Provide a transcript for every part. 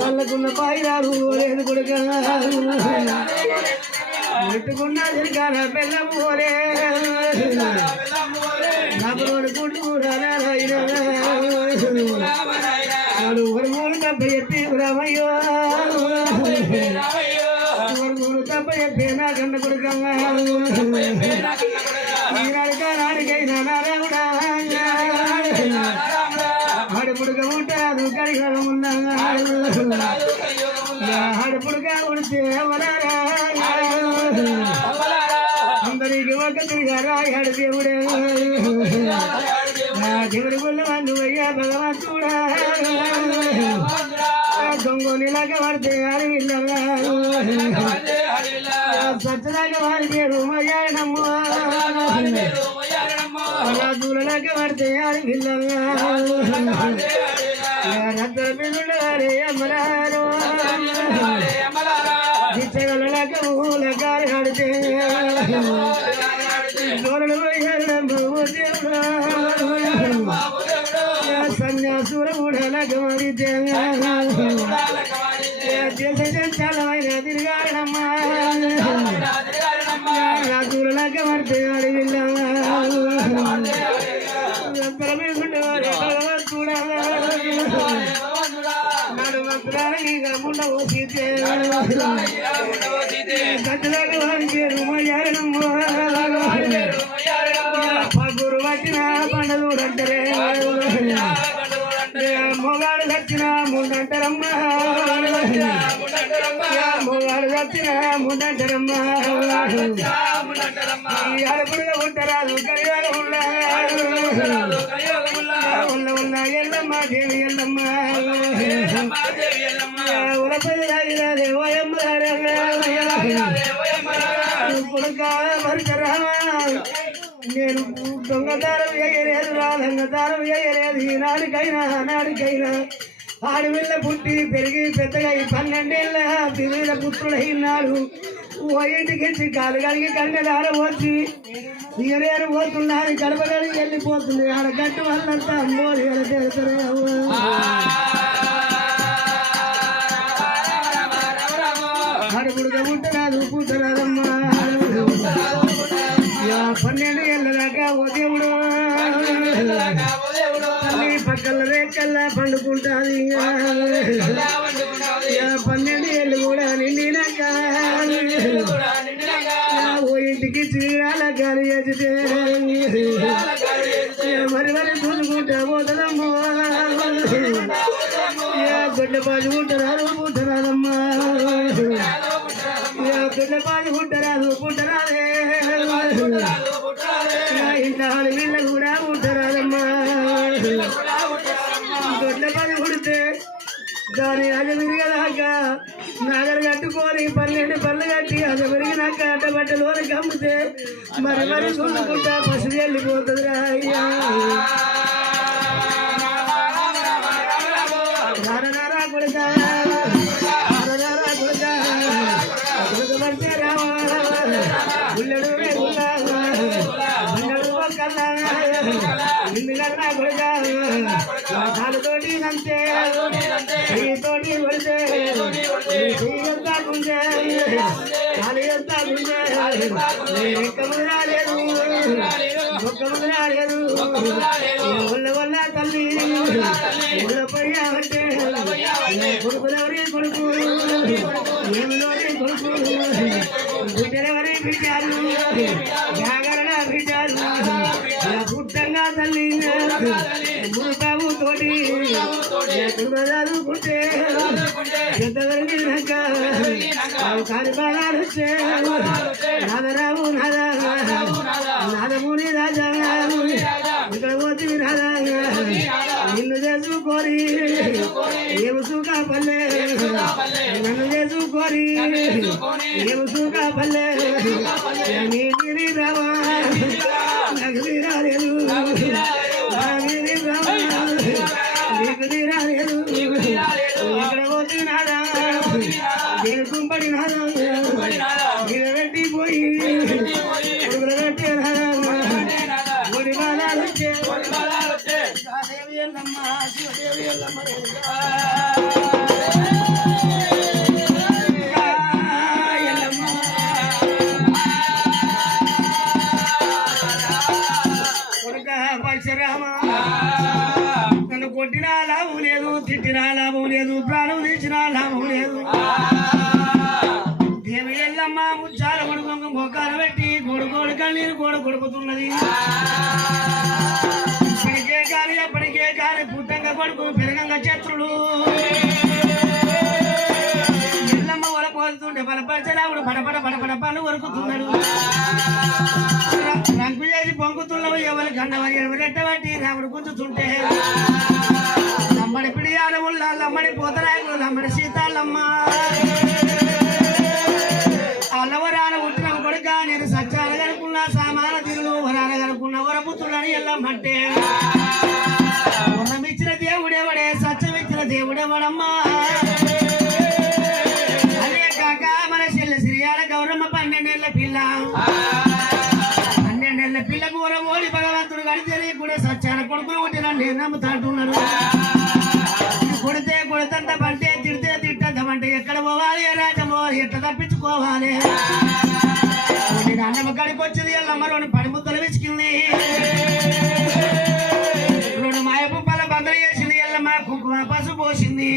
వాళ్ళకున్న పాయిరారు లేదు కొడుక పెట్టుకున్న తిరిగాన బెల్లం పోలే నమ్మడు కుడు వాడు మూడు తప్ప చెప్పి రామయ్యో మూడు తప్ప చెప్పి నా కన్న కొడుక నాడికైనా నారాయణ ఆడపుడుక ఉంటాడు కరిగలం ఆడపుడుక ఉడితే అందరికి ఒక తిరిగారా ఆడ దేవుడే దేవుడి గుళ్ళ వాళ్ళు అయ్యా భగవంతుడా దొంగనిలాగా పడితే అడవిల్లరా సచ్చలాగా వాడితే రూమయ్యాడమ్మ దూరలాగా పడితే అడవిల్లరా రద్దల పిల్లడే అమ్మరారు చిచ్చగలక ఊల గారి ఆడితే సన్యాసుర ఊడలక మారితే చలమైన తిరిగాడమ్మా దూరలాక పడితే అడవిల్లరా ముండ ఓసితే గద్దలాగా వాడితే పగురు వచ్చిన పండదుడు అంటారే మొగాడు వచ్చిన ముందంటారమ్మా మొగాడు వచ్చిన ముందంటారమ్మా అడుపుడుగా ఉంటారాదు కలియాగా ఉన్న ఎల్లమ్మ దేవి ఎల్లమ్మ నేను దొంగదారం వేయలేదు దొంగదారం వేయలేదు ఈనాడికైనా నాడికైనా ఆడవిల్ల పుట్టి పెరిగి పెద్దగా 12 ఏళ్ళ పిల్లల పుత్రుడైనాడు ఓ ఇంటికి కాలు కలిగి కన్నెదార వచ్చి ఇయరేరు పోతున్నాడు గడప కలిగి వెళ్ళిపోతుంది ఆడ గట్టు వాళ్ళంతా అమ్మోరు తెలుసరే అడుగుడుగా ఉంటున్నాడు పుట్టరాదమ్మా 12 ఏళ్ళ దాకా ఓ దేవుడు తల్లి పక్కల రేకల్లా పండుకుంటాది 12 ఏళ్ళు కూడా నిండినాక ఓ ఇంటికి చీరాల గాలి వేసితే మరి చూసుకుంటా పోతుందమ్మో గొడ్డపాలు పుట్టరాదు పుట్టరాదమ్మా గొడ్డపాలు పుట్టరాదు పుట్టరాదే ఇంట్లో వీళ్ళ కూడా పుట్టరాదమ్మా గొడ్డపాలు పుడితే దాని అది విరిగదాకా నాగలు కట్టుకొని 12 పళ్ళు కట్టి అది విరిగినాక అడ్డబట్టలు వరకు అమ్మితే మరి చూసుకుంటా పసుపు వెళ్ళిపోతుంది రాయ్యా కొడుక పడితే రావా గుళ్ళడు కొడుక కాలుతోటి నంతే తోటి కొడితే ఎంత గుంజే కాలు ఎంత గుంజే ఎక్కము రాలేదు ఒక్కము రాలేదు వల్ల తల్లి పోయామంటే కొడుకులెవరి కొడుకు ఏమిలోని కొడుకు బిడ్డలెవరి బిడ్డారు జాగరణ బిడ్డారు పుట్టంగా తల్లి మురుతావు తోటి చదువుకుంటే పెద్దవరికి కాని బాగాలు వచ్చే నాదరావు నాదముని రాజా ఇక్కడ పోతుంది రాజా నిన్ను చేసుకోరి ఏమి సుఖ పల్లె నన్ను చేసుకోరి ఏమి సుఖ పల్లె నీటి రావా నాకు తీరాలేదు నీకు తీరాలేదు నన్ను కొట్టినా లాభం లేదు, తిట్టినా లాభం లేదు, ప్రాణం తీసినా లాభం లేదు. దేవి ఎల్లమ్మ ముచ్చాల కొడుకు మొక్కలు పెట్టి కొడుకోడు కన్నీరు కొడుకుతున్నది. ఇప్పటికే కాని ఎప్పటికే కాని పుట్టంగా కొడుకు పెరగంగా చేతులు ఎల్లమ్మ వరపోతుంటే బలపరచరావుడు పడపడ పడపడ పనులు వరుకుతున్నాడు. రంకు చేసి పొంగుతున్నవు ఎవరి గన్నవరి ఎవరెట్టబట్టి రాముడు గుంజుతుంటే లమ్మడి పిడియాలముళ్ళ లమ్మడి పోతరాకులు లమ్మడి సీతాలమ్మ అల్లవరాన పుట్టిన కొడుక నేను సత్యాలు కనుకున్న సామాన తిరులు వరాలు కనుకున్న వరపుత్రులని ఎల్లమ్మంటే వరమిచ్చిన దేవుడేవడే సత్యమిచ్చిన దేవుడేవడమ్మా. అదే కాక మన చెల్లె సిరియాల గౌరమ్మ 12 ఏళ్ల పిల్ల, 12 ఏళ్ల పిల్లకు వరం ఓడి భగవంతుడు కడితే కూడా సత్యాల కొడుకులు కొట్టిన నేను నమ్ముతాంటున్నాడు. కొడితే కొడతంత పంటే తిడితే తిట్టంటే ఎక్కడ పోవాలి రాజమో ఎట్లా తప్పించుకోవాలి. అన్నమ్మ కడికి వచ్చింది ఎల్లమ్మ 2 పడిముద్దలు విసికింది, 2 మాయపుప్పల బందలు చేసింది ఎల్లమ్మ కుంకుమ పసుపు పోసింది.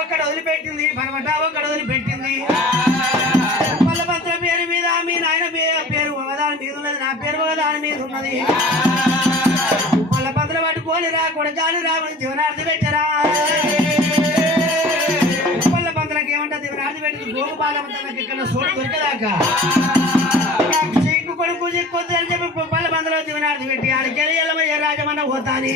ఒక్కడ వదిలిపెట్టింది, పరమట ఒక్కడ వదిలిపెట్టింది. పల్ల బంతుల పేరు మీద మీ నాయన పేరు ఒకదాని మీద ఉన్నది, నా పేరు ఒకదాని మీద ఉన్నది. పల్ల బంతులు పట్టుకొని రా కొడకాని రామని జీవనార్థి పెట్టరా. పల్ల బంతులకు ఏమంటా జీవనార్థి పెట్టింది గోగు బాలమంతలకు ఇక్కడ సోటు దొరికేదాకా చెక్కు కొడుకు చెక్కొద్దు అని చెప్పి పల్ల బంతులో జీవనార్థి పెట్టి ఆడికెళ్ళి ఎల్లమ్మ ఏ రాజమన్న పోతాని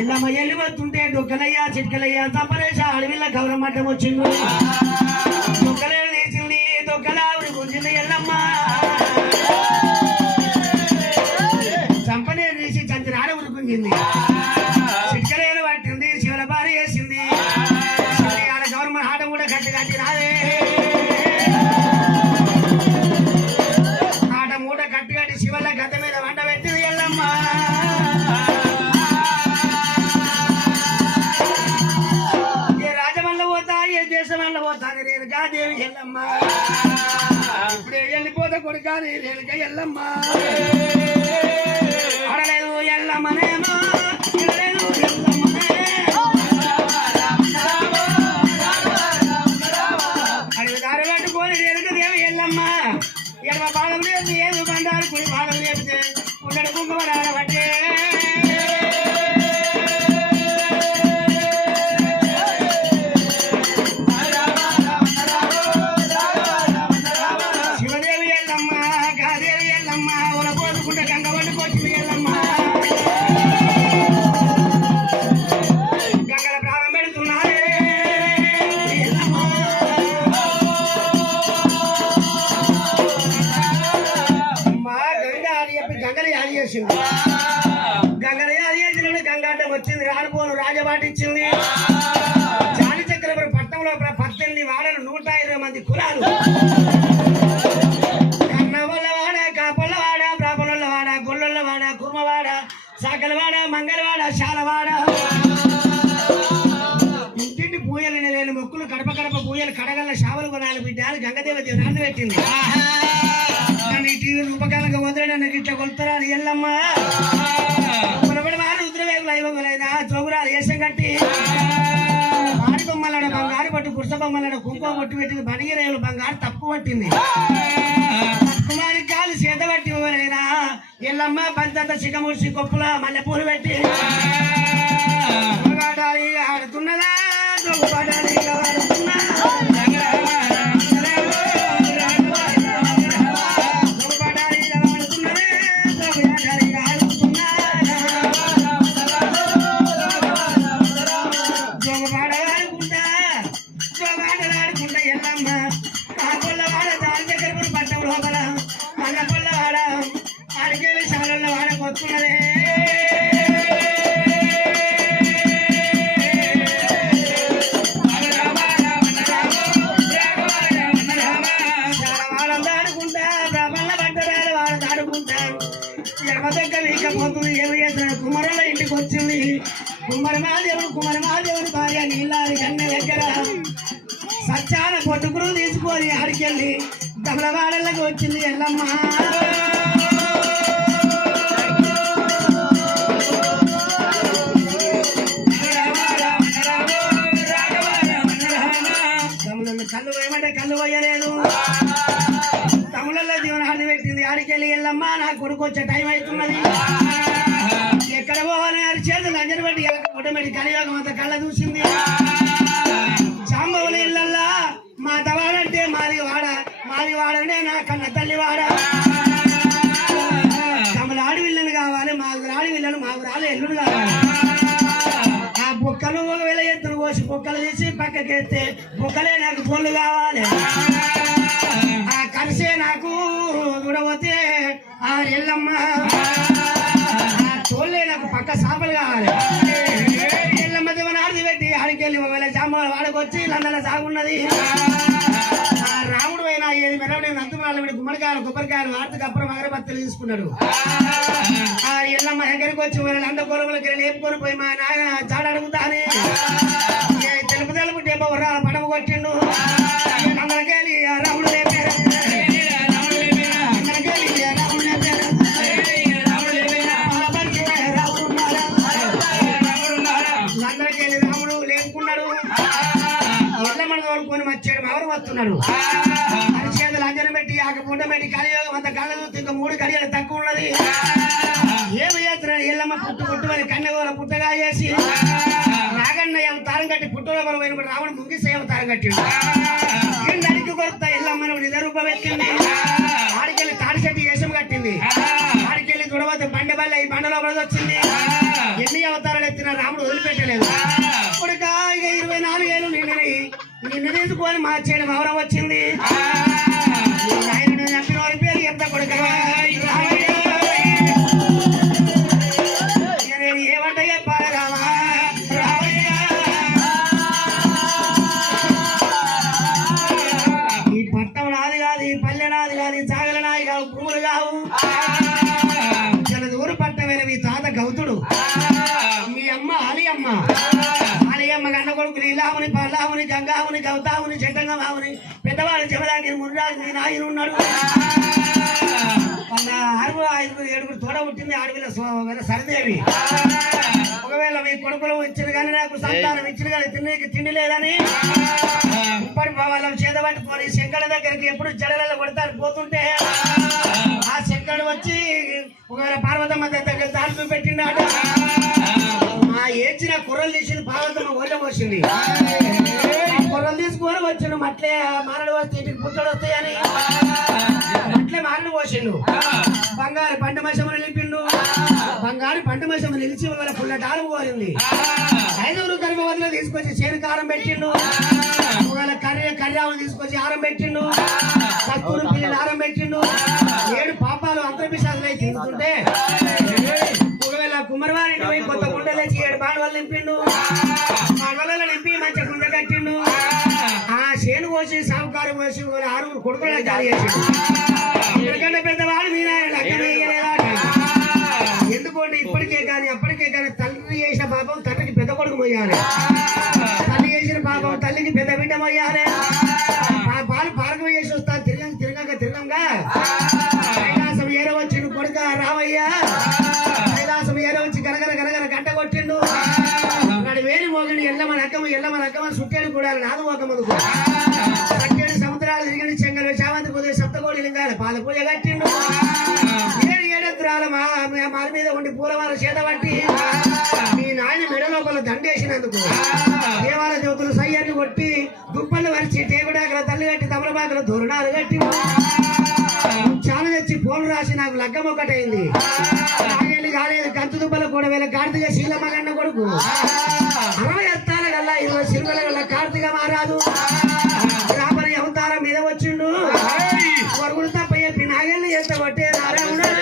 ఎల్లమ్మ వెళ్ళిపోతుంటే డొక్కలయ్యా చిట్కలయ్యా తప్పరేస అడవిల్ల గౌరమ్మట్టం వచ్చింది. డొక్కలే తీసింది, డొక్కలావిడి గుంజింది ఎల్లమ్మ. చంపనే తీసి చంద్రాడ ఉరుకుంది, చిట్కలేలు పట్టింది, శివల భారీ వేసింది. ఆడ గౌరమ్మ ఆట కూడా గట్టి కట్టి రాదే, ఆట మూట కట్టి కట్టి శివల గత మీద వంట పెట్టింది ఎల్లమ్మ. దేవి ఎల్లమ్మ ఇప్పుడే వెళ్ళిపోతే కొడుకాని రేణుక ఎల్లమ్మ అడలేదు ఎల్లమ్మనేమో ఎడలేదు అడవి దారి పట్టుకొని రేణుక దేవి ఎల్లమ్మ ఎడమ పాదం లేదు ఏదు బండారు కుడి పాదం లేపితే ఉండడు కుంకుమ రాడబట్టే. గంగరయాదించిన గంగాటం వచ్చింది, రానుపోను రాజబాటిచ్చింది. జాలి చక్రపురం పట్టణంలో 18 వాడలు 120 మంది కులాలు. కన్నవల్లవాడ, కాపల్లవాడ, బ్రాహ్మణులవాడ, గొల్లవాడ, కుర్మవాడ, సాకలవాడ, మంగళవాడ, శాలవాడ. ఇంటింటి పూయలు లేని మొక్కులు కడప కడప పూయలు కడగల్ల శావలు కొనాలి బిడ్డాలు గంగదేవతి నాంది పెట్టింది. నన్ను ఈ టీవీ రూపకాలంగా వదిలే నన్ను ఇట్లా కొలుతారా ఎల్లమ్మ. పురబడి వారు రుద్రవేగులు అయిపోగలైనా చౌగురాలు వేసం కట్టి ఆడి బొమ్మలాడ బంగారు పట్టు పురుష బొమ్మలాడ కుంకుమ పట్టు పెట్టింది. బడిగిరేవులు బంగారు తప్పు పట్టింది. కుమారి కాలు చేత పట్టి ఇవ్వలేనా ఎల్లమ్మ పంచంత చికముడిసి కొప్పుల మల్లెపూలు పెట్టి ఆడుతున్నదా ఆడుతున్నా వాడ ఆడికెళ్ళి శాలలో వాడకొస్తున్నదే. కుమ్మరి మహాదేవుడు భార్య నీళ్ళారి కన్న దగ్గర సచ్చాన పొట్టుకులు తీసుకొని ఆడికెళ్ళి దమలవాడలకు వచ్చింది ఎల్లమ్మ. కళ్ళు పోయమంటే కళ్ళు పోయలేదు. తమిళల్లో దీవనాన్ని పెట్టింది. ఆడికెళ్ళి ఎల్లమ్మ నా కొడుకు వచ్చే టైం అవుతున్నది, ఎక్కడ పోవాలి అని చేతులు అంజన పెట్టి ఆటోమేటిక్ కలియోగం అంత కళ్ళ చూసింది. సాంబవుల ఇళ్ళల్లా మా తవాడంటే మాది వాడనే నా కన్న తల్లి వాడ. తమల ఆడవిళ్ళను కావాలి, మాకు ఆడవిళ్ళను మాకు రాలే ఎల్లుడు కావాలి. ఆ బొక్కలు ఒకవేళ ఎత్తులు పోసి బొక్కలు తీసి పక్కకెత్తే బొక్కలే నాకు పొల్లు కావాలి. ఆ కలిసే నాకు చూడబోతే ఆ ఎల్లమ్మ తోళ్ళే నాకు పక్క చేపలు కావాలి. ఎల్లమ్మ దేవనాడిది పెట్టి ఆడికెళ్ళి ఒకవేళ జాంబవాళ్ళు వాడకొచ్చి లందన సాగున్నది. రాముడు అయినా ఏది మెరవడి నంతుమరాలు విడి గుమ్మడికాయలు కొబ్బరికాయలు వార్తకు అప్పుడు అగరబత్తలు తీసుకున్నాడు. ఆ ఎల్లమ్మ దగ్గరికి వచ్చి వాళ్ళ కొలువులకి లేపుకొని పోయి మా నాయన చాడ అడుగుతానే తెలుపు తెలుపు డెబ్బ వరాల పడవ కొట్టిండు. అందరికెళ్ళి రాముడు లేపారు, అందరికెళ్ళి రాముడు లేపుకున్నాడు. ఎల్లమ్మని తోలుకొని వచ్చాడు, ఎవరు వస్తున్నాడు. అరిచేతులు అంజనం పెట్టి ఆకపోట పెట్టి కలియోగం అంత కళ్ళ చూస్తే ఇంకా 3 కడియాలు తక్కువ ఉన్నది. ఏమి చేస్తున్నాడు ఎల్లమ్మ పుట్టుమని కన్నెగోల పుట్టగా చేసి రాగన్న తారం కట్టి పుట్టులో మనం పోయినప్పుడు రావణ ముగిసే తారం కట్టిండు. అడిగి కొరత ఎల్లమ్మని నిజ రూపం ఎత్తింది. ఆడికెళ్ళి తాడిచెట్టి వేషం కట్టింది. ఆడికెళ్ళి చూడవద్ద బండి బల్ల ఈ బండలో వచ్చింది. ఎన్ని అవతారాలు ఎత్తిన రాముడు వదిలిపెట్టలేదు. ఇక 24 ఏళ్ళు నిన్ను తీసుకొని మార్చేయడం అవరం వచ్చింది. ఆయన నమ్మిన వారి పేరు చెప్తా కొడుక నేను ఏమంటే చెప్పాలి రామా. ఈ పట్టం నాది కాదు, ఈ పల్లె నాది కాదు, ఈ చాగల నాది కాదు, భూములు కావు. చిన్న ఊరు పట్టమైన మీ తాత గౌతుడు, మీ అమ్మ అలియమ్మ గన్న కొడుకులు ఇలాముని పల్లాముని గంగాముని గౌతాముని చెట్టంగమాముని పెద్దవాడు చెమదాకి ముర్రాజు మీ నాయన ఉన్నాడు. వాళ్ళ 6 7 తోడ పుట్టింది. ఆడవిల సరిదేవి. ఒకవేళ మీ కొడుకులు ఇచ్చిన కానీ నాకు సంతానం ఇచ్చిన కానీ తిండి లేదని ఇప్పటి వాళ్ళ చేత పట్టుకొని శంకర దగ్గరికి ఎప్పుడు జడలలో కొడతారు పోతుంటే ఆ శంకరుడు వచ్చి ఒకవేళ పార్వతమ్మ దగ్గర దాని పెట్టినాడు. ఆ ఏచిన కుర్రలు తీసింది పార్వతమ్మ ఒళ్ళ పోసింది. కుర్రలు తీసుకొని వచ్చిండు. మట్లే మారడు వస్తే ఇంటికి పుట్టడు వస్తాయని మట్లే మారడు పోసిండు. బంగారు పంట మసములు నిలిపిండు. బంగారు పంట మసము నిలిచి వాళ్ళ పుల్లటాలు పోయింది. 5 గర్భవతిలో తీసుకొచ్చి చేను కారం పెట్టిండు. ఒకవేళ కర్యావులు తీసుకొచ్చి ఆరం పెట్టిండు. కస్తూరు పిల్లలు ఆరం పెట్టిండు. 7 పాపాలు అంతర్పిశాదులై తింటుంటే ఒకవేళ కుమ్మరివారింటి పోయి కొత్త కుండ తెచ్చి 7 బాణవాళ్ళు నింపిండు. బాణవాళ్ళలో నింపి మంచి కుండ కట్టిండు. ఆ చేను కోసి సాగుకారు కోసి 6 కొడుకులు జారీ చేసిండు. ఎందుకంటే పెద్దవాడు మీనా ఎందుకోండి ఇప్పటికే కానీ అప్పటికే కానీ తల్లి చేసిన పాపం తండ్రికి పెద్ద కొడుకు మొయ్యాలి. తల్లి చేసిన పాపం తల్లికి పెద్ద బిడ్డ మొయ్యాలి. పాలు పారకం చేసి వస్తాను తిరగంగా కైలాసం ఏర వచ్చిండు కొడుక రామయ్య. కైలాసం ఏర వచ్చి గనగన గంట కొట్టిండు. నాడు వేరి మోగిని ఎల్లమ్మ నక్కమ సుట్టేడు కూడా నాదు మోకమ్మకు 7 సముద్రాలు తిరిగి చెంగలు చామంతి పూజ సప్తకోడి లింగాల పాల పూజ కట్టిండు. 7 ఎత్తురాల మారి మీద ఉండి పూలమాల చేత పట్టి మీ నాయన మెడ లోపల దండేసినందుకు దేవాల జ్యోతులు సయ్యర్లు కొట్టి దుప్పలు వరిచి టేకుడాకల తల్లి కట్టి తమలపాకల దొరణాలు కట్టి చాలా తెచ్చి పోలు రాసి నాకు లగ్గం ఒకటైంది. నాగేళ్ళు కాలేదు కంచు దుబ్బలు కూడా వీళ్ళ కార్తీక శీలమ్మ గన్న కొడుకు 60 ఎత్తాల కల్లా 20 సిరుగల కల్లా కార్తీక మారాదు రాబరి అవతారం మీద వచ్చిండు. వరుగుడు తప్ప చెప్పి నాగేళ్ళు ఎత్త కొట్టే నారాయణ కూడా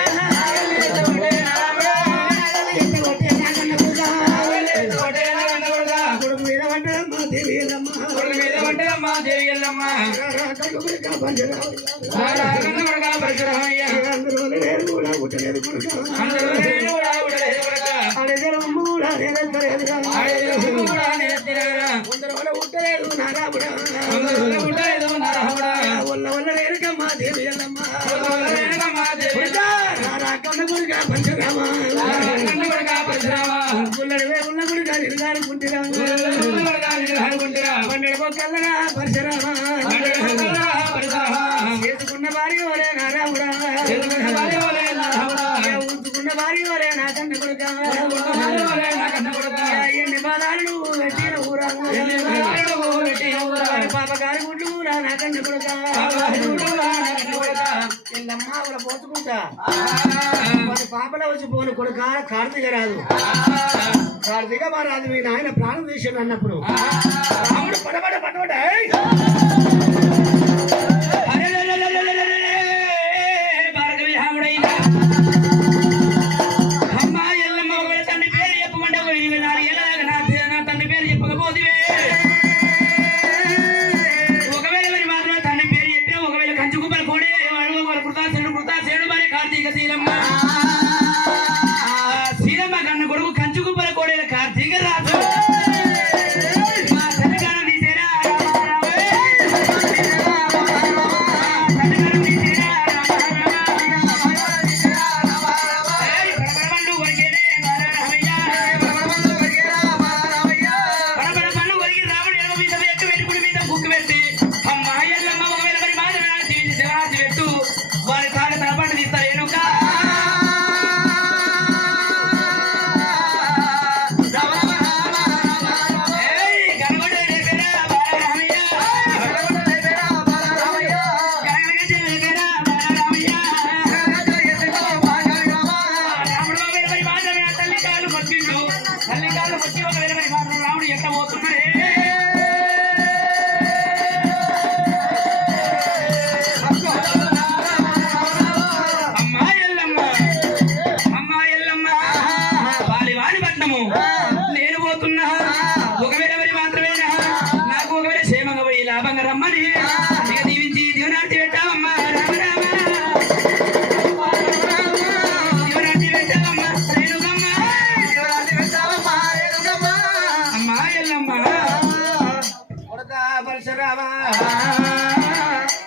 కూడా నేనెత్తలేదు కొందరు ఉట్టలేదు నారాముడా వల్ల వల్ల రేణుకమ్మ దేవి ఎల్లమ్మ కన్న గుడిగా పంచరామ గుల్లడివే ఉన్న గుడిగా నిలగాడుకుంటురా పన్నెడుకొక్కల్లగా పరశురామ చేసుకున్న భార్య వలే నారాముడా ఉంచుకున్న భార్య వలే నా కన్న కొడుక ఎన్ని బాధాలు నువ్వు పెట్టిన ఊరా పాపగారి గుడ్లు ఊరా నా కన్న కొడుక ఎల్లమ్మ ఆవిడ పోతుకుంటా మరి పాపలో వచ్చి పోను కొడుక కార్తీక రాదు కార్తీక మా రాదు మీ నాయన ప్రాణం తీసాడు అన్నప్పుడు రాముడు పడబడ పడబడ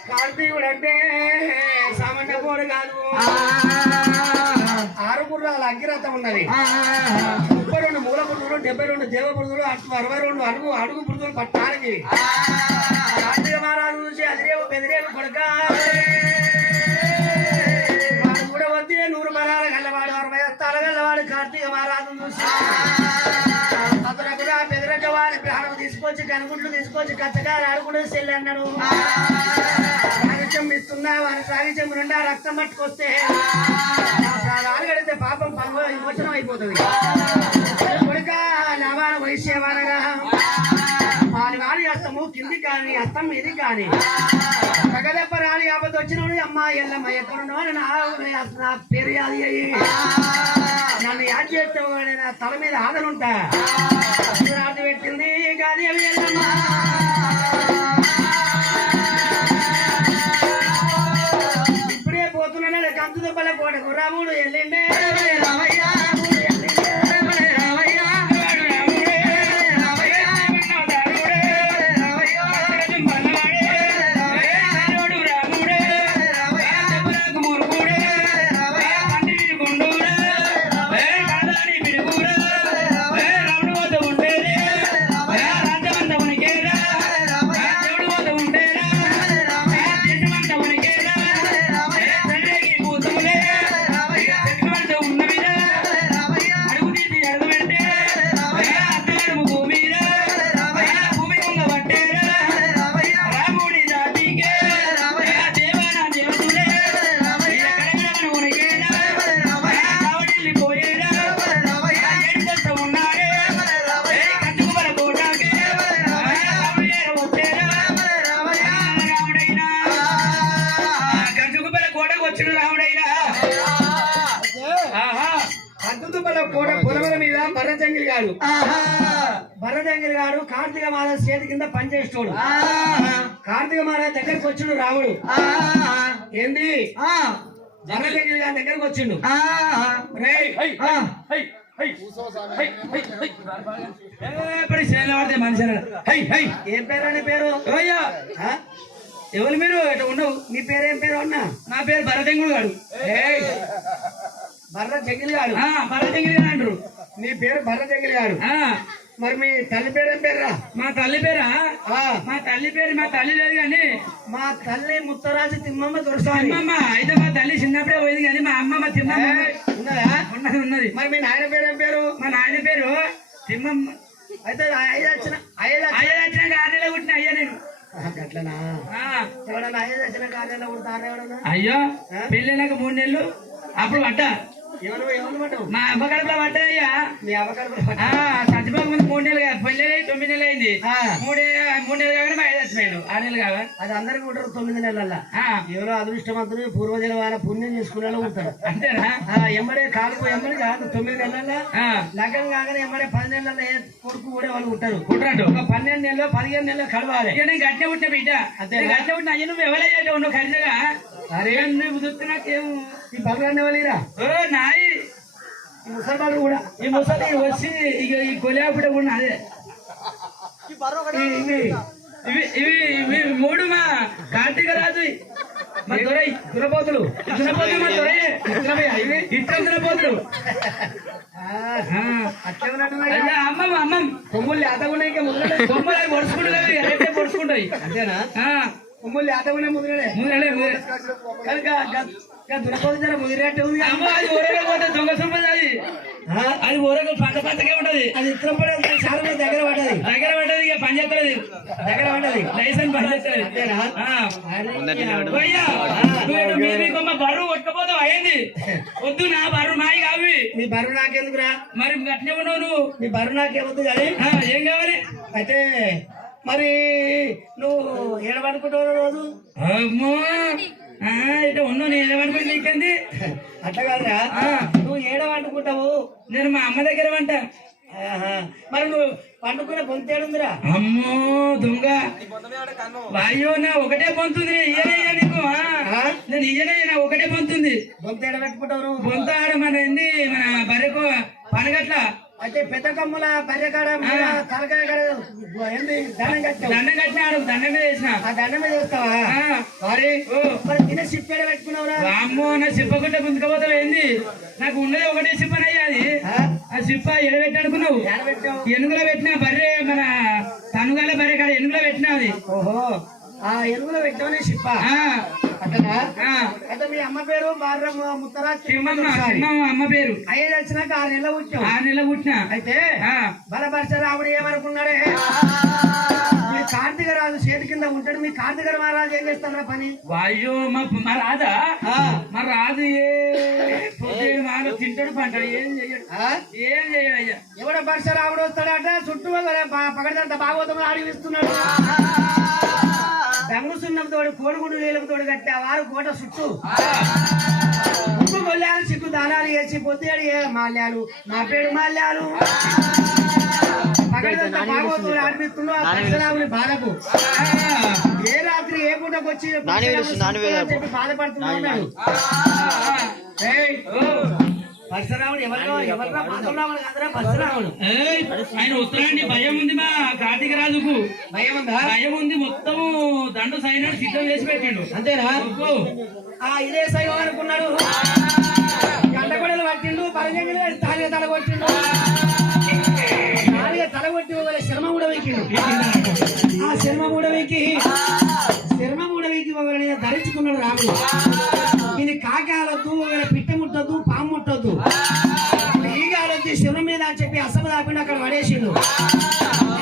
కార్తీకుడు అంటే సామాన్య పోడు కాదు 6 గుర్రాల అగ్గిరథం ఉన్నది 32 మూల పురుదులు 72 దేవ పురుదులు 62 అడుగు పురుదులు పట్టానికి కార్తీక మహారాజు చూసి అదిరేవు బెదిరేవు కొడుక వాడు కూడా వద్దే 100 బలాల గల్లవాడు 60 హస్తాల గల్లవాడు కార్తీక మహారాజు చూసి అతను బెదిరక వారి ప్రాణం తీసుకొచ్చి కనుగుడ్లు తీసుకొచ్చి కచ్చగారు ఆడుకుంటే చెల్లి అన్నాడు సాగిత్యం ఇస్తున్నా వారి సాగిత్యం నుండి రక్తం పట్టుకొస్తే ఆడగడితే పాపం విమోచనం అయిపోతుంది కొడుక లాభాల వైశ్యవానగా వారి వారి హస్తము కింది కానీ హస్తం ఇది కానీ తగదెప్ప రాని ఆపద వచ్చినోడు అమ్మ ఎల్లమ్మ ఎక్కడున్నో నా పేరు యాది అయ్యి నన్ను యాడ్ చేస్తే నా తల మీద ఆదలుంటా రాత్రి పెట్టింది కానీ అవి ఎల్లమ్మ ఇప్పుడే పోతున్నాడు కంచు దెబ్బల కోటకు రాముడు వెళ్ళిండే బర్రదంగిరి గారు కార్తీక మహారాజ్ చేతి కింద పనిచేస్తాడు కార్తీక మహారాజ్ దగ్గరికి వచ్చిండు రాముడు ఏంది బర్రదంగిరి గారి దగ్గరకు వచ్చిండు ఎప్పుడు చేయాలి పడితే మనిషి హై హై. ఏం పేరు నీ పేరు? అయ్యా ఎవరు మీరు ఎటు ఉండవు? నీ పేరు ఏం పేరు అన్నా? నా పేరు భరతెంగుడు గాడు. బర్ర జంగిలి గారు. భరతెంగిలి అంటారు. నీ పేరు బర్ర జంగిలి గారు. మరి మీ తల్లి పేరు ఏం పేరురా? మా తల్లి పేరా? మా తల్లి పేరు మా తల్లి లేదు కానీ మా తల్లి ముత్తరాజు తిమ్మమ్మ దొరసాని. తిమ్మమ్మ అయితే మా తల్లి చిన్నప్పుడే పోయింది కానీ మా అమ్మ మా తిమ్మమ్మ ఉన్నదా? ఉన్నది ఉన్నది. మరి మీ నాయన పేరు ఏం పేరు? మా నాయన పేరు తిమ్మమ్మ. అయితే అయ్యే అయ్యా వచ్చినాక 6 నెలలు పుట్టిన అయ్యా నేను. అట్లనా? ఎవడన్నా అయ్యే వచ్చిన కార్యాలయం పుడతారా ఎవడన్నా? అయ్యో పెళ్ళినాక 3 నెలలు అప్పుడు పడ్డా. ఎవరు పడ్డావు? మా అమ్మ కడుపులో పడ్డాయ్యా. మీ అమ్మగారు చచ్చిపోక ముందు 3 నెలలు కాదు, పెళ్ళి 9 నెలలు అయింది. 3 నెలలు కాగానే మా అయ్య చచ్చిపోయాడు. 6 నెలలు కావా? అది అందరికి ఉంటారు 9 నెలల్లో. ఎవరో అదృష్టవంతులు పూర్వజల వారి పుణ్యం చేసుకునే ఉంటారు. అంతేనా? ఎమ్మడే కాలుకు ఎమ్మడి కాదు 9 నెలల్లో లగ్గం కాగానే ఎమ్మడే 10 నెలల్లో కొడుకు కూడా వాళ్ళు ఉంటారు. ఉంటాడు. ఒక 12 నెలలు 15 నెలలు కలవాలి. నేను గట్టిన పుట్టిన బిడ్డ. అంతే గట్టిన పుట్టిన అయ్య నువ్వు ఎవరే చేయటం నువ్వు ఖరీదుగా. అరే నువ్వు చూస్తే నాకేం ఈ బలగాన్ని వాళ్ళిరా నాయి ఈ ముసలి కూడా ఈ ముసలి వచ్చి ఇక ఈ కొలియాపుట కూడా అదే ఇవి ఇవి ఇవి 3 మా కార్తీక రాజు మా దొరై దురపోతులు మా దొరై ఇష్టం దురపోతులు. అమ్మమ్మ అమ్మమ్మ కొమ్ములు లేతగున్నాయి ఇంకా ముందు కొమ్మలు అవి పొడుచుకుంటాయి రేటే పొడుచుకుంటాయి. అంతేనా? కొమ్ములు లేతగున్నాయి ముదిరే దురపోతు జర ముదిరేట్టు ఉంది. అమ్మ అది ఊరకపోతే దొంగ సొమ్మది. అది ఊరక పచ్చగా ఉంటది. అది ఇతరం పడేది చాలా మంది దగ్గర పడ్డది ఇక పని చేస్తుంది దగ్గర పడ్డది లైసెన్స్ పని చేస్తుంది. కొమ్మ బరువు కొట్టుకపోతావు అయ్యింది. వద్దు నా బరువు నాయి కావి. మీ బరువు నాకెందుకురా? మరి గట్నే ఉన్నావు నువ్వు. నీ బరువు నాకేమొద్దు కానీ ఏం కావాలి? అయితే మరి నువ్వు ఏడబడుకుంటావు రోజు? అమ్మో ఇట్లా ఉన్నావు. నేను ఏమనుకుంటే నీకేంది? అట్లా కాదురా, నువ్వు ఏడవండుకుంటావు. నేను మా అమ్మ దగ్గర వంట. మరి నువ్వు పండుకునే పొంతేడుందిరా? అమ్మో దొంగ వాయో నా ఒకటే పొంతుంది. ఇయ్యనయ్యా నీకు నేను ఇయ్యనయ్యా ఒకటే పొంతుంది. పొంత ఏడబెట్టుకుంటావు నువ్వు? పొంత ఆడ మన ఏంది మన బర్రెకు పనగట్ల. అయితే పెద్ద కమ్ముల బర్రెకాడ తలకాయ కాడ ఏంది దండం కట్టావు? దండం కట్టిన ఆడ దండం మీద వేసిన. ఆ దండం మీద వేస్తావా? మరి మరి తినే సిప్పేడ పెట్టుకున్నావురా? అమ్మో నా సిప్పకుంటే గుంతుకపోతావు ఏంది? నాకు ఉన్నది ఒకటే సిప్పనయ్యా. అది ఆ సిప్ప ఎడబెట్టి అనుకున్నావు? ఎనుగులో పెట్టిన బర్రె మన తనుగాల బర్రె కాడ ఎనుగులో పెట్టినా అది. ఓహో ఆ ఎనుగులో పెట్టావనే సిప్ప. అయితే మీ అమ్మ పేరు బార్ర ముత్తరాజ్ అమ్మ పేరు. అయ్యే వచ్చినాక 6 నెలలు పుట్టావు. 6 నెలలు పుట్టిన. అయితే బలపరచరాముడు ఏమనుకున్నాడే? మీ కార్తీక రాజు చేతి కింద ఉంటాడు. మీ కార్తీక మహారాజు ఏం చేస్తారా పని? వాయో మా రాజా మా రాజు మారు తింటాడు పంటాడు. ఏం చెయ్యడు ఏం చెయ్యడు అయ్యా. ఎవడ పరశురాముడు వస్తాడట చుట్టూ పగడంత భాగవతం ఆడిస్తున్నాడు. దంగుసున్నంతో కోడిగుడ్డు నీళ్ళతో కట్టి ఆ వారు కోట చుట్టూ ఉప్పు కొల్లాలు చిక్కు దానాలు వేసి పొద్దుడు మాల్యాలు నా పేరు మాల్యాలు పగడంత భాగవతం ఆడిపిస్తుండో ఆ పరశురాముని బాధకు ఏ రాత్రి ఏ పూటకు వచ్చి చెప్పి బాధపడుతున్నాడు. పరశురాముడు ఎవరు పరశురాముడు కాదురా పరశురాముడు. ఆయన ఉత్తరాన్ని భయం ఉంది మా కార్తీక రాజుకు. భయం ఉందా? భయం ఉంది. మొత్తము దండు సైన్యాన్ని సిద్ధం చేసి పెట్టాడు. అంతేనా? ఇదే సైవం అనుకున్నాడు. గంటగొడలు పట్టిండు. పరజంగిలి తాలిగా తలగొట్టిండు. తాలిగా తలగొట్టి శర్మ కూడా వెక్కిండు. ఆ శర్మ కూడా వెక్కి ఒకరిని ధరించుకున్నాడు రాముడు. ఇది కాకాలొద్దు, పిట్ట ముట్టొద్దు, పాము ముట్టొద్దు, ఈగాలొద్దు శివుని మీద అని చెప్పి అసలు దాపిండి అక్కడ పడేసిండు.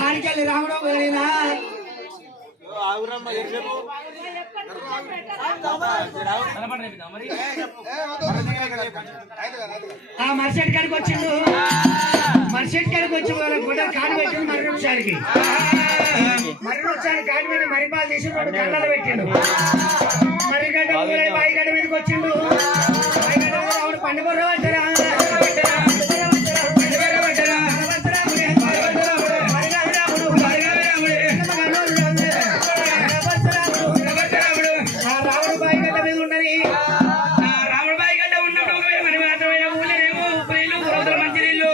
ఆడికెళ్ళి రాముడు ఆ మర్చెట్ కాడికి వచ్చిండు. మర్చెట్ కాడికి వచ్చి గుడ్డ కాడి పెట్టిండు. మర్రి వృక్షానికి కాడి మీద మరిపాలు తీసి 2 కళ్ళలు పెట్టిండు. మరిగడ్డ బాయిగడ్డ మీదకి వచ్చిండు. రాముడు పండుగ పట్టారా రాముడు బాయిగడ్డ ఉన్నప్పుడు మరి మాత్రమే ఊళ్ళేమో ఉప్పు నీళ్ళు మంచి నీళ్ళు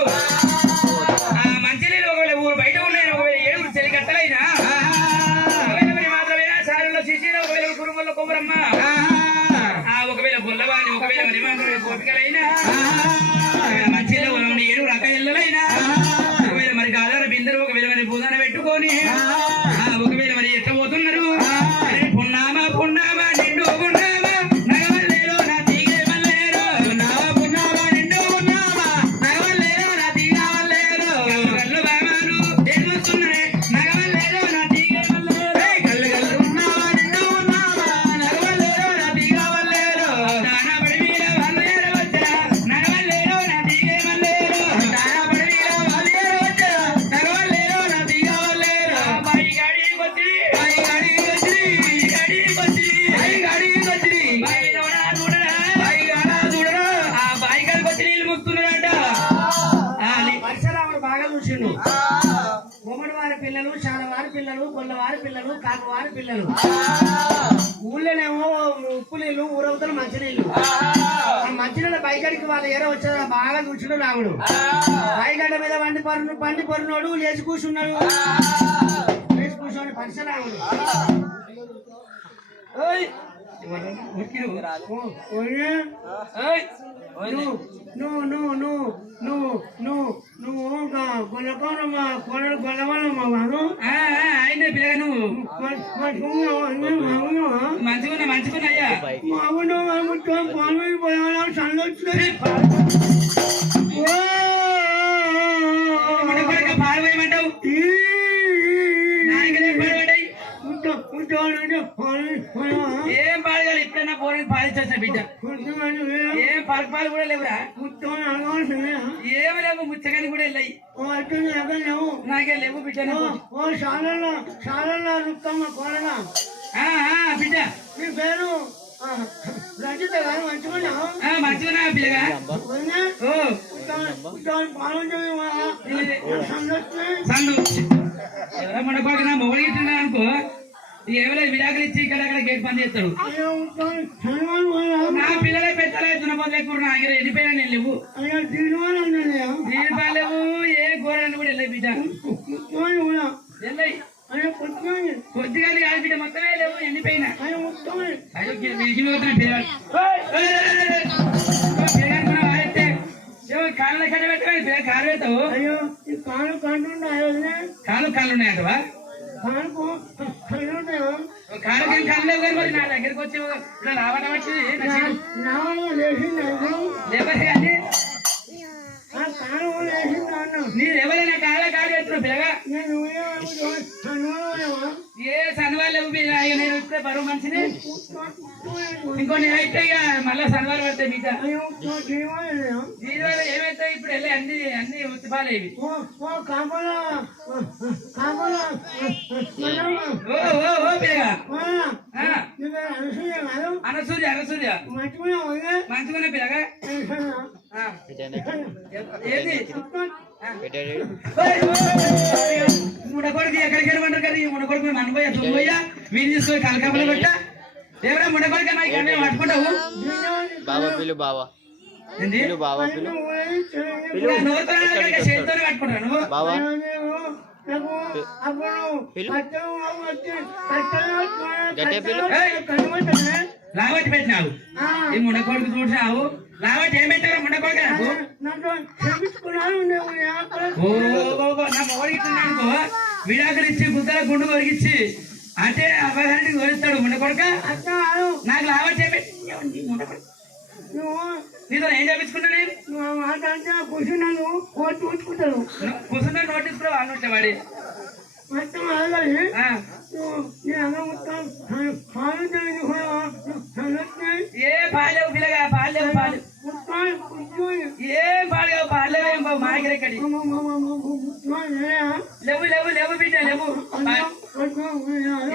గుమ్మడి వారి పిల్లలు చాలవారి పిల్లలు గొల్లవారి పిల్లలు కాకవారి పిల్లలు ఊళ్ళోనేమో ఉప్పు నీళ్ళు ఊరవుతారు మంచినీళ్ళు ఆ మంచినీళ్ళ బయగడికి వాళ్ళ ఏర వచ్చారు బాగా కూర్చుడు రావుడు బయగడ్డ మీద పండి పొరినోడు లేచి కూర్చున్నాడు లేచి కూర్చొని పరిసర రావుడు ఆయన పిల్లగా నువ్వు మంచుకున్నాయ్యా పాడవేయమంటావు ఏం పాడగాలి ఇప్పుడైనా పోనీ పాలించాల్సిన బిడ్డ ఏం పాలు కూడా లేవురా ఏమి లేవు ముచ్చగాని కూడా వెళ్ళాయి నాకే లేవు బిడ్డ బిడ్డ నీ పేరు రచిత గారు మంచిగా పిల్లగా ఎవరో మనకోక నా మొబైల్ ఇస్తున్నా అనుకో ఎవరో విడాకులు ఇచ్చి ఇక్కడ గేట్ పని చేస్తాడు నా పిల్లలే పెట్టలే దున్నపోతే ఎక్కువ నా దగ్గర వెళ్ళిపోయినా నేను లేవు దీనిపాలు లేవు ఏ కూరని కూడా వెళ్ళాయి బిడ్డ వెళ్ళాయి కొద్దిగా కాదు బిడ్డ మొత్తమే లేవు ఎండిపోయినా అయ్యో విరిగిపోతున్నా పిల్లలు పిల్లలు వాడితే కాళ్ళ కట్ట పెట్టాలి పిల్లలు కాలు పెడతావు అయ్యో ఈ కాళ్ళు కాళ్ళు ఉన్నాయంటవా కాళ్ళకేం కళ్ళు లేవు కానీ మరి నా దగ్గరికి వచ్చి రావడం వచ్చింది లేకపోతే కానీ నేను ఎవరైనా కాళ్ళ కాడు పెడుతున్నావు పిల్లగా ఏ సన్వాళ్ళు లేవు నేను ఇస్తే బరువు మనిషిని ఇంకో నేనైతే ఇక మళ్ళా సన్వాళ్ళు పడతాయి మీట దీనివల్ల ఏమైతే ఇప్పుడు వెళ్ళి అన్ని ఉత్తిపాలేవి ఓ పిల్లగా అనసూర్య మంచిగా పిల్లగా ఏది ముడకొడుకు ఎక్కడికి వెళ్ళమంటారు కదా ఈ ముడకొడుకు మనబోయా తుమ్మయ్యా మీరు తీసుకొని కలకాపలు పెట్ట ఎవరా ముడకొడుకు నాకు ఇక్కడ పట్టుకుంటావు చేతితోనే పట్టుకుంటావు నువ్వు లావట్టి పెట్టినావు ఈ ముడకొడుకు చూసినావు లావట్టి ఏం పెట్టావు ముడకొడుకు నాకు నా మొగడికి విడాకులు ఇచ్చి గుద్దల గుండు కొరికిచ్చి అంటే అబ్బాయి కోరిస్తాడు ముడకొడుక నాకు లావట్టి ఏం పెట్టి నీతో ఏం చేపించుకున్నా నేను కూర్చున్నాను కూర్చున్నా నోటీస్ కూడా వాళ్ళు వాడి మొత్తం అడగాలి ఏ పాలేవు పిల్లగా పాలేవు ఏం పాడలేవు పాలేవేం బాబు మాగిరెక్కడి లేవు బిడ్డ లేవు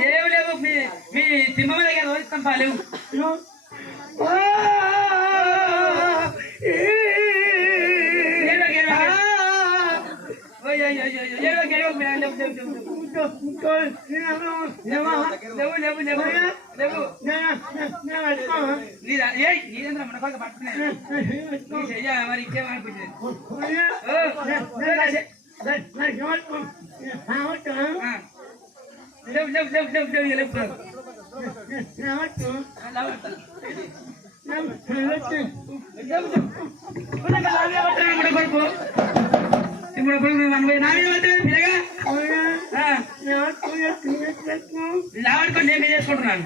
ఏమి లేవు మీ తిమ్మమ్మ దగ్గర రోజుతాం పాలేవు మరి ఇంకేమనిపించింది ఇప్పుడు లావాడుకొని నేను చేసుకుంటున్నాను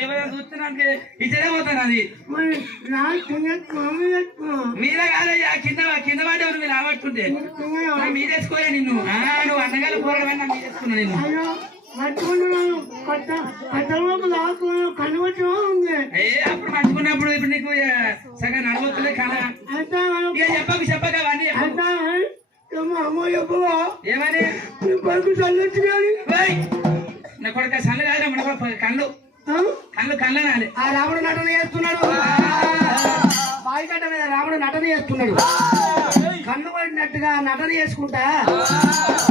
ఎవరైనా చూస్తున్నాను ఇచ్చే పోతాను అది మీద కాదయ్యా కింద వాడే మీరు లావాడుతుంటే మీదేసుకోలే నిన్ను నువ్వు అన్నగారు పోరాడమని నన్ను చేసుకున్నా నిన్ను అప్పుడు మంచుకున్నప్పుడు ఇప్పుడు నీకు సగం నడవతులే కదా చెప్పక అవన్నీ ఏమని కొడుకు చల్లొచ్చు కానీ నా కొడుక సల్లు కాదు మన కళ్ళు కళ్ళనాలి ఆ రాముడు నటన చేస్తున్నాడు బాయిగడ్డ మీద రాముడు నటన చేస్తున్నాడు కన్ను పడినట్టుగా నటన చేసుకుంటా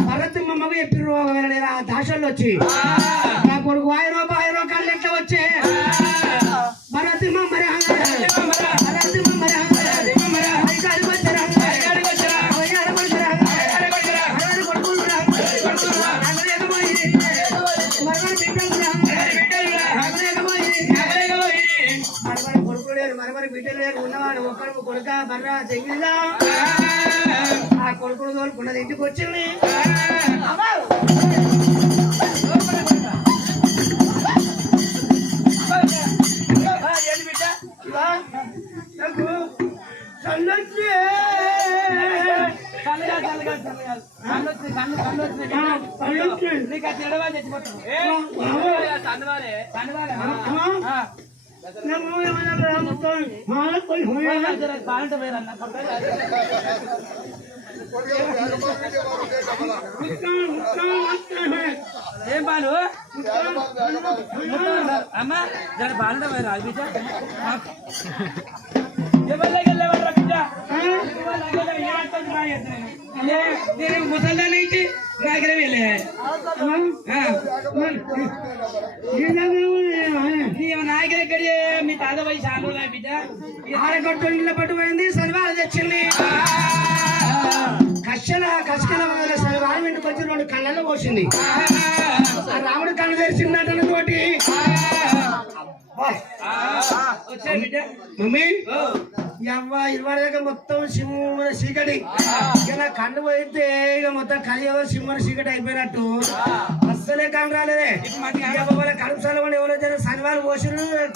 భరతమ్మకు చెప్పిర్రు ఒకవేళ నేను ఆ దాసల్లో వచ్చి నా కొడుకు ఆయనో బాయనో కళ్ళు ఎట్లా వచ్చే భరతమ్మ మరి భరతమ్మ మరి బిడ్డలు లేక ఉన్నవాడు ఒక్కడు కొడుక బర్రా చెంగిలా ఆ కొడుకుడు తోలుకున్నది ఇంటికి వచ్చింది ఏం బాలు అమ్మా దాని బాలుడ రాజు బిడ్డ ముసల్దాన్ని ఇచ్చి నాగరే వెళ్ళే నాయకులు ఎక్కడ మీ తాత వయసు ఆందోళన బిడ్డ ఆడగొట్టు ఇళ్ళ పట్టుపోయింది సరివాళ్ళు తెచ్చింది కష్కల సరివారం ఇంటికి వచ్చి 2 కళ్ళల్లో పోసింది రాముడు కళ్ళు తెరిచిందట తోటి మమ్మీ అవ్వ 20 దాకా మొత్తం సింహ చీకటి ఇలా కళ్ళు పోయితే ఇక మొత్తం కలియో సింహ చీకటి అయిపోయినట్టు అస్సలే కళ్ళు రాలేదే కడుపు సలవని ఎవరో శనివారం పోసిన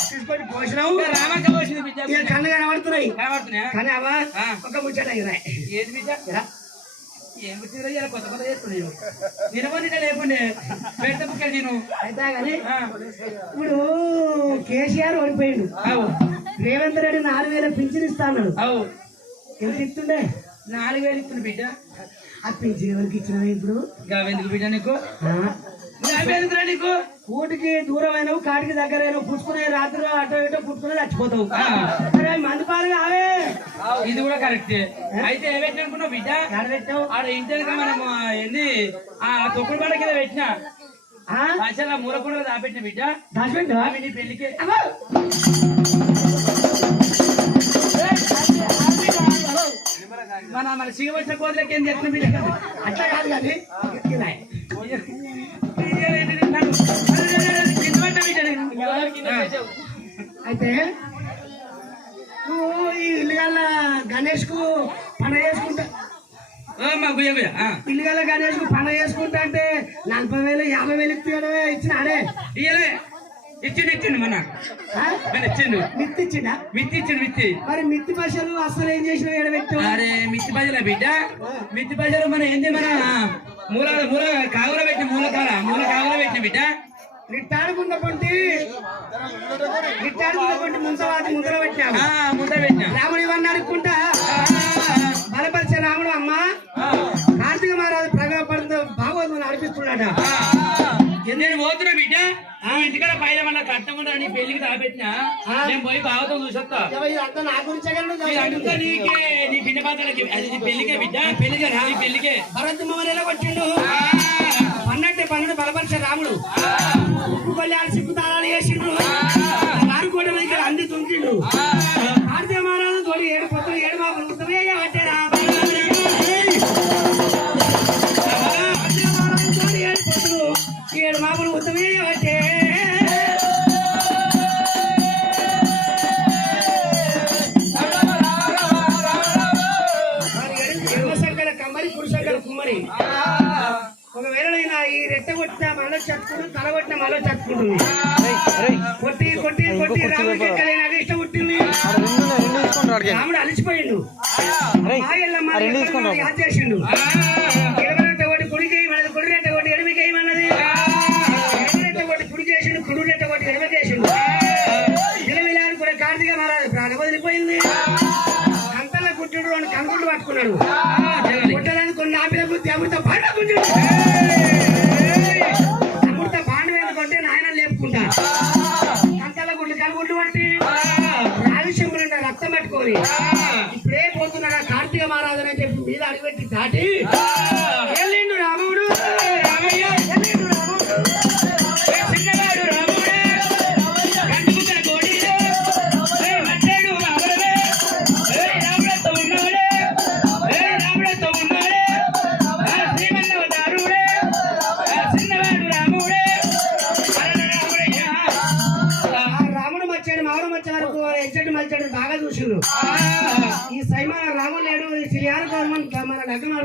తీసుకొని పోసినావు కళ్ళు కనబడుతున్నాయి కానీ అవ్వ ఒక ముచ్చట ఏం కొత్త కొత్త చేస్తున్నాయి నిలబడి లేకుండే పెద్ద బుక్క నేను అయితే కానీ ఇప్పుడు కేసీఆర్ ఓడిపోయిండు రేవంత్ రెడ్డి 4000 పింఛన్ ఇస్తా అన్నాడు ఎంత ఇస్తుండే 4000 ఇస్తుంది బిడ్డ ఆ పింఛన్ ఎవరికి ఇచ్చినా ఇప్పుడు ఎందుకు బిడ్డ నీకు నీకు కూటికి దూరమైనవు కాటికి దగ్గరైనవు పుచ్చుకునే రాత్రి అటో ఇటో పుచ్చుకునే చచ్చిపోతావు మంది పాలు కావే ఇది కూడా కరెక్ట్ అయితే ఏ పెట్టిన అనుకున్నావు బిడ్డ పెట్టావు ఆడ ఇంటి మనం ఏంది ఆ తొక్కుడు పడ కింద పెట్టిన అసలు మూలకుండా దాపెట్టిన బిడ్డ దాచిపెట్టా నీ పెళ్లికి మన సిగవచ్చిన కోదలకి ఏం చెప్తున్నా బిడ్డ అట్లా కాదు కానీ అయితే నువ్వు ఈ ఇల్లుగల్ల గణేష్ కు పండుగ చేసుకుంటా ఇల్లుగల్ల గణేష్ కు పండుగ చేసుకుంటా అంటే 40,000 50,000 ఇచ్చిన ఆడే ఇయ్యలే ఇచ్చిండు మన ఇచ్చిండు మిత్తి ఇచ్చిండా మిత్తి మరి మిత్తి పైసలు అసలు ఏం చేసినావు ఎడబెట్టు అరే మిత్తి పైసలా బిడ్డ మిత్తి పైసలు మన ఏంది మన మూల కాగుల పెట్టిన మూల కాగుల పెట్టిన బిడ్డ నిట్టాడుకున్న పొంటి ముందర పెట్టాము రాముడు ఇవన్నీ అనుకుంటా బలపరిచే రాముడు అమ్మ కార్తీక మహారాజు ప్రగపడుతూ భాగవతం నడిపిస్తున్నాడ నేను పోతున్నా బిడ్డ ఇంటికాడ పైన మన కట్టకుండా నీ పెళ్లికి తాపెట్టినా నేను పోయి భాగవతం చూసొస్తా నా గురించి నీ పిండ పాత్రలకి అది నీ పెళ్లికే బిడ్డ పెళ్లికే భరతమ్మ ఎలా కొట్టిండు పన్నెండు బలపరిచే రాముడు ఉప్పుకొల్లి సిప్పు తాళాలు వేసిండ్రు నారుకోట దగ్గర అంది తుంచిండు కార్తీక మహారాజు తోడి 7 పొత్తులు 7 బాబులు ఉత్తమే పట్టాడా కార్తీక మహారాజు తోడి 7 పొత్తులు 7 బాబులు ఉత్తమే పట్టే కమ్మరి పురుషంకర కుమ్మరి ఒకవేళ నేను ఈ రెట్ట కొట్టిన మళ్ళీ చట్టుకుంటు తల కొట్టిన మళ్ళీ చట్టుకుంటుంది కొట్టి రాముడికి ఎక్కలేని అది ఇష్టం పుట్టింది రాముడు అలిసిపోయిండు యాద్ చేసిండు ఎడమరెట్ట కొట్టి కుడికి కుడి రెట్ట కొట్టి ఎడమికి వేయమన్నది ఎడమరెట్ట కొట్టి కుడి చేసిండు కుడి రెట్ట కొట్టి ఎడమికి వేసిండు నిలవిలాడు కూడా కార్తీక మహారాజు ప్రాణం వదిలిపోయింది కంతల్లో కుట్టిడు అని కంకులు పట్టుకున్నాడు కొట్టడానికి కొన్ని ఆపిన బుద్ధి అమృత బాండ బుద్ధి అమృత బాండ మీద కొట్టే నాయన లేపుకుంటా కంతల గుడ్లు కనుగుడ్లు పట్టి రావిశంకులు రక్తం పట్టుకొని ఇప్పుడే పోతున్నాడు కార్తీక మహారాజు అని చెప్పి మీద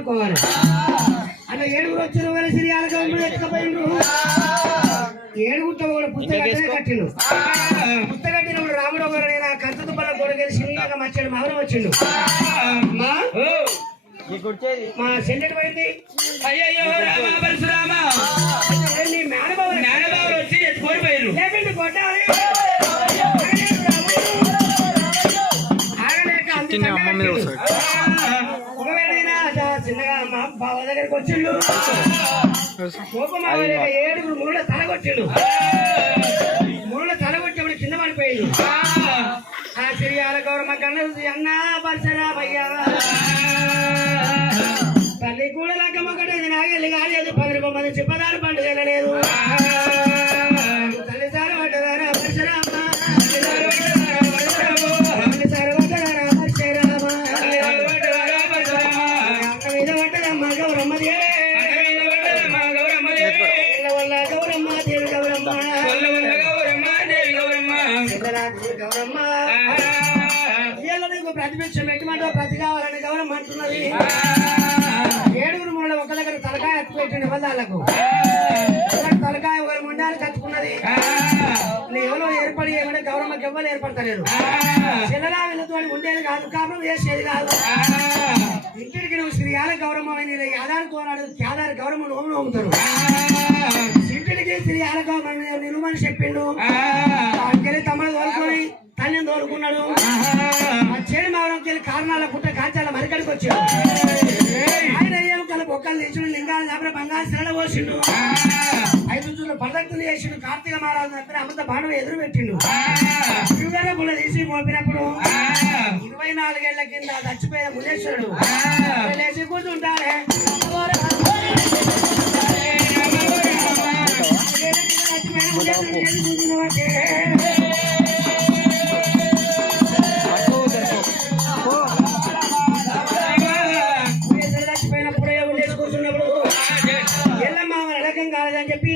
అనుకోవాలి. అలా ఏడుగురు వచ్చిన వాళ్ళు సిరియాల గవర్నమెంట్ ఎత్తుకపోయిండ్రు. ఏడుగురితో కూడా పుస్తకం కట్టిండు. పుస్తకం కట్టినప్పుడు రాముడు ఒకరు నేను కంచ తుప్పల గొడగలి సిరియాగా మచ్చాడు మగనం వచ్చిండు. మా చెల్లెడు పోయింది. అయ్యయ్యో రామ పరశురామ నీ మేనబాబు వచ్చి ఎత్తుకోరిపోయారు. లేపిండి కొట్టాలి. ఆగలేక చిన్నగా మా బావ దగ్గరికి వచ్చిండు. కోపం ఏడుగురు ముళ్ళ తలగొచ్చిండు. ముళ్ళ తలగొచ్చేప్పుడు కింద పడిపోయిండు. ఆ సిరియాల గౌరమ్మ కన్నది అన్నా పరశురామయ్యా తల్లి కూడా లగ్గమ్మ కట్టేది నాగెళ్ళి కాలేదు 10 మంది చెప్పదారు పండుగ వెళ్ళలేదు. తల్లిసారి పడ్డదారా పరశురామ తల్లిసారి పడ్డదారా పరశురామ అక్క మీద పడ్డదమ్మ గౌరమ్మది వల్ల గౌరమ్మ దేవి గౌరమ్మ గౌరమ్మ నీకు ప్రతిపక్షం పెట్టమంటో ప్రతి కావాలని గౌరవం అంటున్నది. ఏడుగురు మూల ఒక దగ్గర తలకాయ ఎత్తు పెట్టింది వాళ్ళకు. తలకాయ ఒకరు ముండాలు కట్టుకున్నది. ఎవరో ఏర్పడి ఏమంటే గౌరమ్మకి ఎవ్వరు ఏర్పడతలేరు. చిల్లలా వీళ్ళతో ఉండేది కాదు, కాపురం చేసేది కాదు. ఇంటికి నువ్వు శ్రీయాల గౌరవం ఆధార్ కోరాడు ఆధార్ గౌరవం నోము నోముతారు. ఇంటికి శ్రీయాల గౌరవం నిలుమని చెప్పిండు. అక్కడికి తమ్ముడు తోలుకొని తల్లిని తోలుకున్నాడు. ఆ చేడు మావరంకి వెళ్ళి కారణాల పుట్ట కాంచాల మరికడికి వచ్చాడు. ఆయన ఏమకల బొక్కలు తెచ్చుడు లింగాలు దాపర బంగారు శరణ పోసిండు. 5 రోజులు పదక్తులు చేసిండు. కార్తీక మహారాజు దగ్గర అమృత బాణం ఎదురు పెట్టిండు. శివగారు పుల్ల తీసి మోపినప్పుడు 24 ఏళ్ల కింద చచ్చిపోయిన మునేశ్వరుడు లేచి కూర్చుంటారే చచ్చిపోయినప్పుడే ఉండేసి కూర్చున్నప్పుడు ఎల్లమ్మ రకం కాలేదని చెప్పి